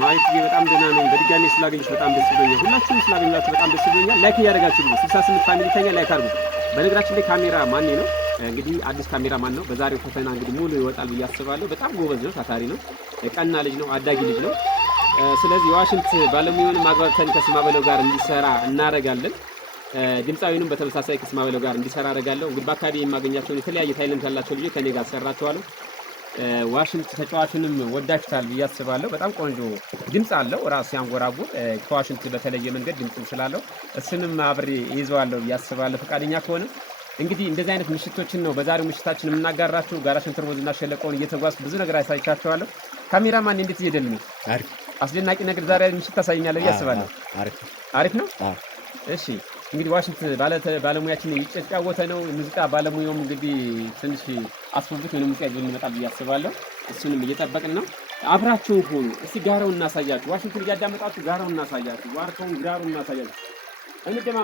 ማየት በጣም ደህና ነኝ። በድጋሚ ስላገኘሽ በጣም ደስ ብሎኛል። ሁላችሁም ስላገኛችሁ በጣም ደስ ብሎኛል። ላይክ እያደረጋችሁ ነው። 68 ፋሚሊ ተኛ ላይክ አድርጉ። በነገራችን ላይ ካሜራ ማን ነው እንግዲህ አዲስ ካሜራ ማን ነው በዛሬው ፈተና እንግዲህ ሙሉ ይወጣል ብዬ አስባለሁ። በጣም ጎበዝ ነው፣ ታታሪ ነው፣ ቀና ልጅ ነው፣ አዳጊ ልጅ ነው። ስለዚህ የዋሽንት ባለሙያውን ማግባብተን ከስማበለው ጋር እንዲሰራ እናረጋለን። ድምፃዊንም በተመሳሳይ ከስማበለው ጋር እንዲሰራ አረጋለሁ። እንግዲህ በአካባቢ የማገኛቸውን የተለያየ ታይለንት ያላቸው ልጆች ከኔ ጋር ሰራቸዋለሁ። ዋሽንት ተጫዋቹንም ወዳችታል ብዬ አስባለሁ። በጣም ቆንጆ ድምጽ አለው፣ ራሱ ያንጎራጉር ከዋሽንት በተለየ መንገድ ድምጽ ስላለው እሱንም አብሬ ይዘዋለሁ ብዬ አስባለሁ ፈቃደኛ ከሆነ። እንግዲህ እንደዚህ አይነት ምሽቶችን ነው በዛሬው ምሽታችን የምናጋራችሁ። ጋራ ሸንተረር ወንዝና ሸለቆውን እየተጓዝኩ ብዙ ነገር አሳይቻችኋለሁ። ካሜራማን እንዴት ይሄደልኝ? አሪፍ አስደናቂ ነገር ዛሬ ምሽት ታሳይኛለህ ብዬ አስባለሁ። አሪፍ ነው። እሺ እንግዲህ ዋሽንት ባለሙያችን እየተጫወተ ነው። ሙዚቃ ባለሙያውም እንግዲህ ትንሽ አስፎበት ወይንም ሙዚቃ ይዞ ይመጣል ብዬ አስባለሁ። እሱንም እየጠበቅን ነው። አብራችሁ ሁኑ። እስቲ ጋራውን እናሳያችሁ። ዋሽንትን እያዳመጣችሁ ጋራውን እናሳያችሁ። ዋርካውን ጋራውን እናሳያችሁ። እንደማ